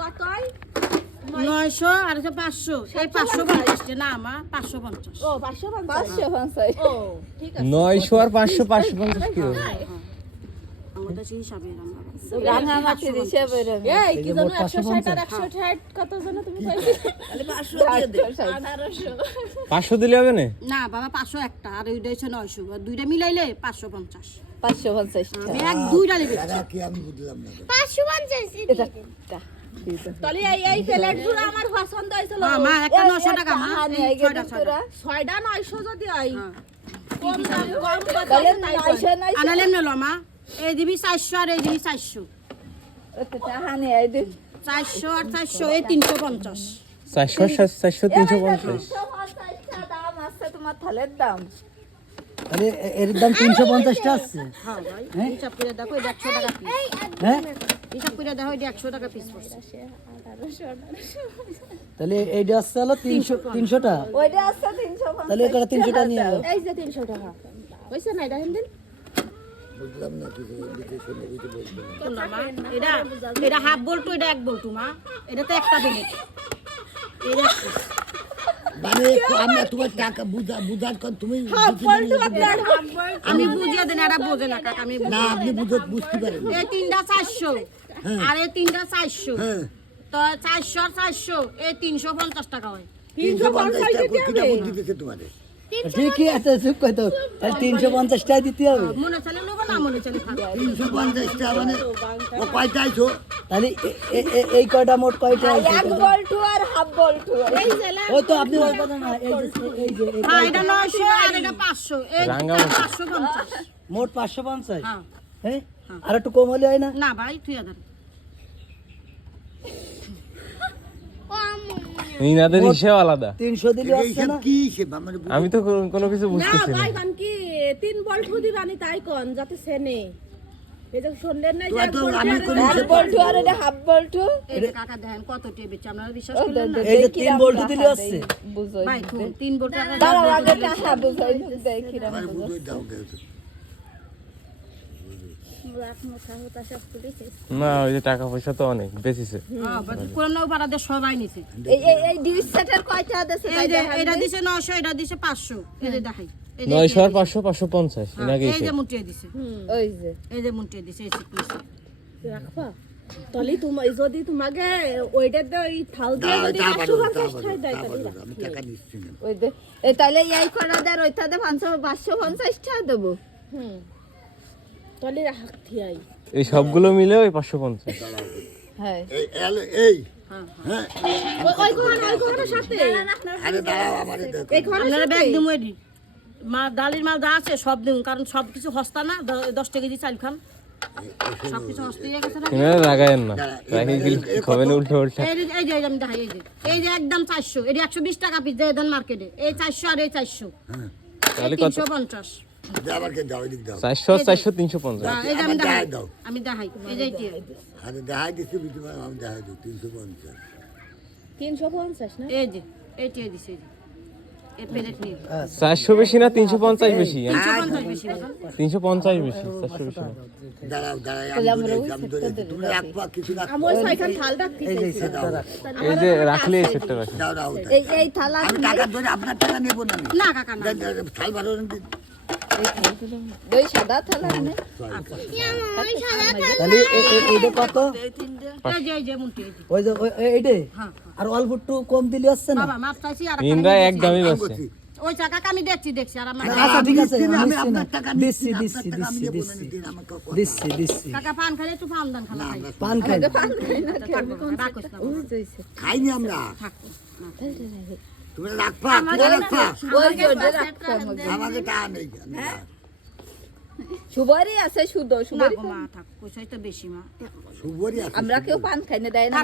কতই 900 আর 500 এই 550 না মা 550 ও 550 ও ঠিক আছে 900 আর 500 550 কি হবে আমাদের সেই হিসাবে রাঙামাটি হিসেবে এই কি জানো 160 আর 160 কত জানো তুমি কইছো তাহলে 500 দিয়ে দে 1800 500 দিলে হবে না না বাবা 500 একটা আর ওইটা হচ্ছে 900 আর দুইটা মিলাইলে 550 550 আমি এক দুইটা নেব কি আমি বুঝলাম না 550 এটা তাহলে এই প্লেট গুলো আমার পছন্দ হইছিল মা একটা 900 টাকা মা ছয়টা 900 যদি হয় কম দাম কম তাহলে 900 আনালেম না মা এই দিবি 400 আর এই দিবি 400 এটা হানি আই দে 400 আর 400 এই 350 400 400 350 দাম আছে তোমার থালের দাম আরে এর দাম 350 টা আছে হ্যাঁ ভাই হিসাব করে দেখো এটা 100 টাকা পিস হ্যাঁ হিসাব করে দেখো এটা 100 টাকা পিস পড়ছে তাহলে এইটা আছে হলো 300 টা ওইটা আছে 350 তাহলে এটা 300 টা নিয়ে যাও এই যে 300 টাকা হইছে না এটা হেন্দিন বুঝলাম না কিছু দিকে শুনে কিছু বলবো না মা এটা হাফ বল্টু এটা এক বল্টু মা এটা তো একটা প্লেট এই দেখো মানে আমরা তোমার টাকা বুঝার কোন তুমি আমি বুঝিয়ে দেন এটা বোঝে না কাকা আমি না আপনি বুঝতে পারেন এই তিনটা 400 আর এই তিনটা 400 হ্যাঁ তো 400 আর 400 এই 350 টাকা হয় 350 টাকা কিটা বুদ্ধি দিতে তোমাদের ঠিকই আছে চুপ কই তো তাহলে 350 টাকা দিতে হবে মনে চলে নেব না মনে চলে থাকবে 350 টাকা মানে ও কয়টা আইছো তাহলে এই কয়টা মোট কয়টা আইছো এক বল্টু আর হাফ বল্টু এই যে ওই তো আপনি ওই কথা না এই যে হ্যাঁ এটা 900 আর এটা 500 এই 550 মোট 550 হ্যাঁ হ্যাঁ আর একটু কম হলে হয় না না ভাই তুই আদার ইনাদের হিসাব আলাদা 300 দিলে আসছে না কি হিসাব মানে আমি তো কোনো কিছু বুঝতেছি না ভাই কান কি 3 বল্টু দিবানি তাই কোন যাতে সেনে এই যে শুনলেন না যে এক বল্টু আর এটা হাফ বল্টু এই যে কাকা দেখেন কত টেবেছে আপনারা বিশ্বাস করলেন না এই যে 3 বল্টু দিলে আসছে বুঝই ভাই 3 বল্টু দাঁড়াও আগে টাকা বুঝই দেখি না আমার বুঝই দাও না ওই যে টাকা পয়সা তো অনেক বেশিছে হ্যাঁ কোন না পাড়াতে সবাই নিছে এই ডিশ সেটের কয়টা দেছে এই যে এটা দিছে 900 এটা দিছে 500 এই যে দেখাই 900 আর 500 550 ইনাকে এই যে মুটিয়ে দিছে ওই যে এই যে মুটিয়ে দিছে এই সিকনেস রাখবা তাহলে তুমি যদি তোমাকে ওইটা তো এই থাল দিয়ে যদি 150 টাকা দেয় তাহলে আমি টাকা নিচ্ছি না ওই দে এই তাহলে এই কোনা দেয় ওইটাতে 550 টাকা দেব তাহলে রাখতি আই এই সবগুলো মিলে ওই 550 হ্যাঁ এই হ্যাঁ ওই কোনা সাথে আরে দাঁড়াও আমারে দেখো এই কোনা আপনারা ব্যাগ দিমু এডি মা ডালির মাল যা আছে সব দিমু কারণ সব কিছু হস্তা না 10 টাকা দি চাল খান সব কিছু হস্তে হয়ে গেছে না ইনারা লাগায়েন না রাখি গিল খাবেন উল্টো উল্টো এই যে আমি দেখাই এই যে একদম 400 এডি 120 টাকা পিস দেয় দেন মার্কেটে এই 400 আর এই 400 তাহলে কত 350 যাবারকে দাও এদিক দাও 400 400 350 এই যে আমি দেখাই এই যে এটি আরে দেখাই দিছি বিটু আমি দেখাই দিই 350 না এই যে এটি দিছে এই প্লেট নিয়ে 400 বেশি না 350 বেশি 350 বেশি বাবা 350 বেশি 400 বেশি না দাঁড়াও আমি তুমি রাখবা কিছু রাখ আমি ওই ছয়খান থাল রাখতে চাইছি এই যে রাখলে এই সেটটা রাখি দাও এই থালা আমি টাকা ধরে আপনার টাকা নেব না আমি না কাকা না থাল ভালো দুই সাদা থালা নে তাহলে এইটা কত এই যে মুটি ওই যে এইটা আর অল্প একটু কম দিলে আসছে না বাবা মাপ চাইছি আর ইনরা এক দামই বাসছে ওই টাকা আমি দেখছি আর আমার আচ্ছা ঠিক আছে আমি আপনার টাকা দিচ্ছি কাকা পান খালে একটু পান দান খালা খাই পান খাই রাখোস না খাইনি আমরা থাকো তুমি রাখবা রাখবা ওই যে রাখতে আমাকে টাকা নেই সুবারি আছে শুধু না সুবারি গো মা থাক পয়সাই তো বেশি মা সুবরি আছে আমরা কেউ পান খাই না দেয় না